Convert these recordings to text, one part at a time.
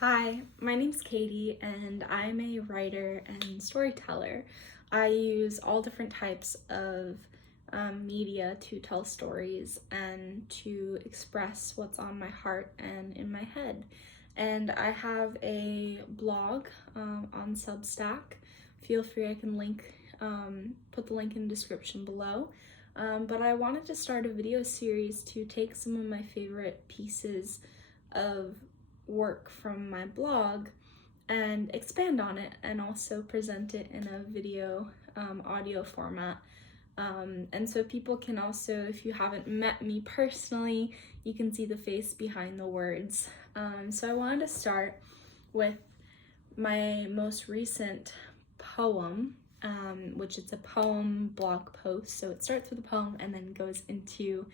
Hi, my name's Katie and I'm a writer and storyteller. I use all different types of media to tell stories and to express what's on my heart and in my head. And I have a blog on Substack. Feel free, I can put the link in the description below. But I wanted to start a video series to take some of my favorite pieces of work from my blog and expand on it and also present it in a video audio format. And so people can also, if you haven't met me personally, you can see the face behind the words. So I wanted to start with my most recent poem, which is a poem blog post. So it starts with a poem and then goes into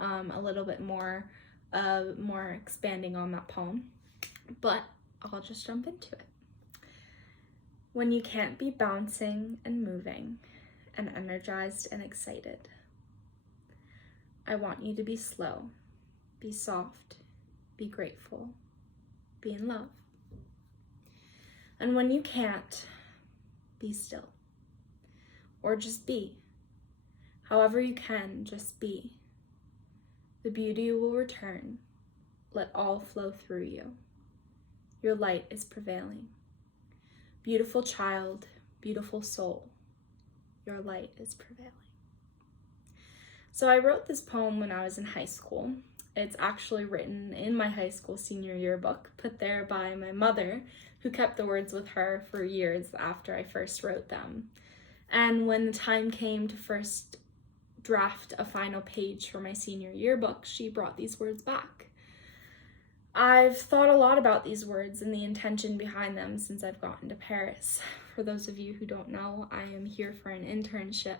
a little bit more expanding on that poem. But I'll just jump into it. When you can't be bouncing and moving and energized and excited, I want you to be slow, be soft, be grateful, be in love. And when you can't, be still, or just be. However you can, just be. The beauty will return. Let all flow through you. Your light is prevailing. Beautiful child, beautiful soul, your light is prevailing. So I wrote this poem when I was in high school. It's actually written in my high school senior yearbook, put there by my mother, who kept the words with her for years after I first wrote them. And when the time came to first draft a final page for my senior yearbook, she brought these words back. I've thought a lot about these words and the intention behind them since I've gotten to Paris. For those of you who don't know, I am here for an internship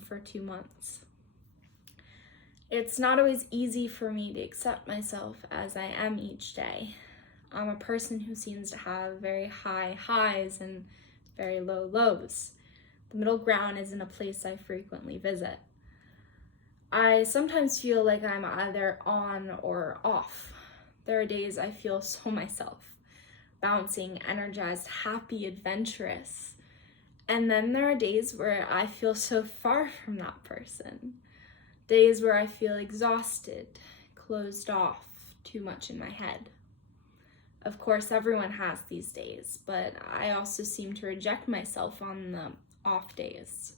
for 2 months. It's not always easy for me to accept myself as I am each day. I'm a person who seems to have very high highs and very low lows. The middle ground isn't a place I frequently visit. I sometimes feel like I'm either on or off. There are days I feel so myself, bouncing, energized, happy, adventurous. And then there are days where I feel so far from that person. Days where I feel exhausted, closed off, too much in my head. Of course, everyone has these days, but I also seem to reject myself on the off days.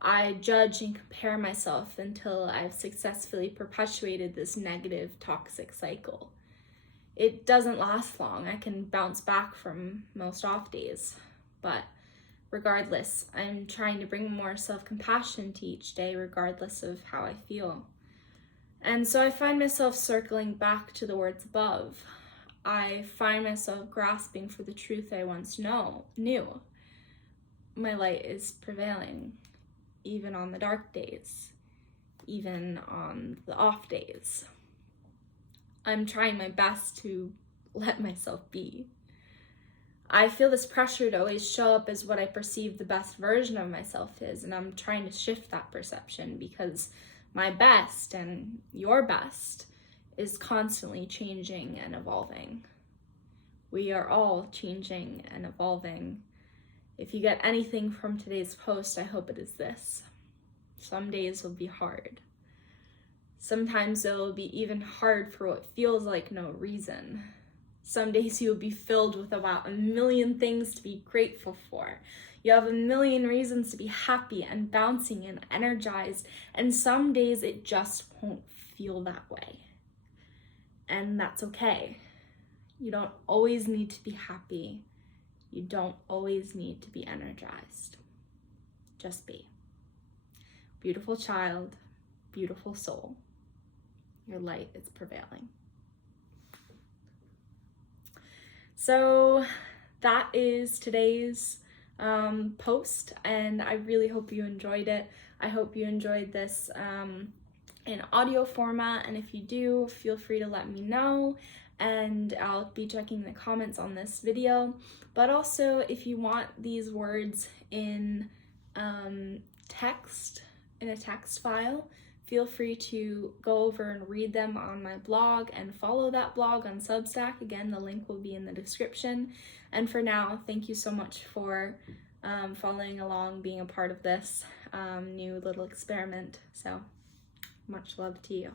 I judge and compare myself until I've successfully perpetuated this negative, toxic cycle. It doesn't last long. I can bounce back from most off days, but regardless, I'm trying to bring more self-compassion to each day, regardless of how I feel. And so I find myself circling back to the words above. I find myself grasping for the truth I once knew. My light is prevailing, even on the dark days, even on the off days. I'm trying my best to let myself be. I feel this pressure to always show up as what I perceive the best version of myself is, and I'm trying to shift that perception because my best and your best is constantly changing and evolving. We are all changing and evolving. If you get anything from today's post, I hope it is this. Some days will be hard. Sometimes it will be even hard for what feels like no reason. Some days you will be filled with about 1 million things to be grateful for. You have 1 million reasons to be happy and bouncing and energized, and some days it just won't feel that way. And that's okay. You don't always need to be happy. You don't always need to be energized. Just be. Beautiful child, beautiful soul. Your light is prevailing. So that is today's post, and I really hope you enjoyed it. I hope you enjoyed this in audio format, and if you do, feel free to let me know, and I'll be checking the comments on this video. But also, if you want these words in text, in a text file, feel free to go over and read them on my blog and follow that blog on Substack. Again, the link will be in the description. And for now, thank you so much for following along, being a part of this new little experiment. So much love to you.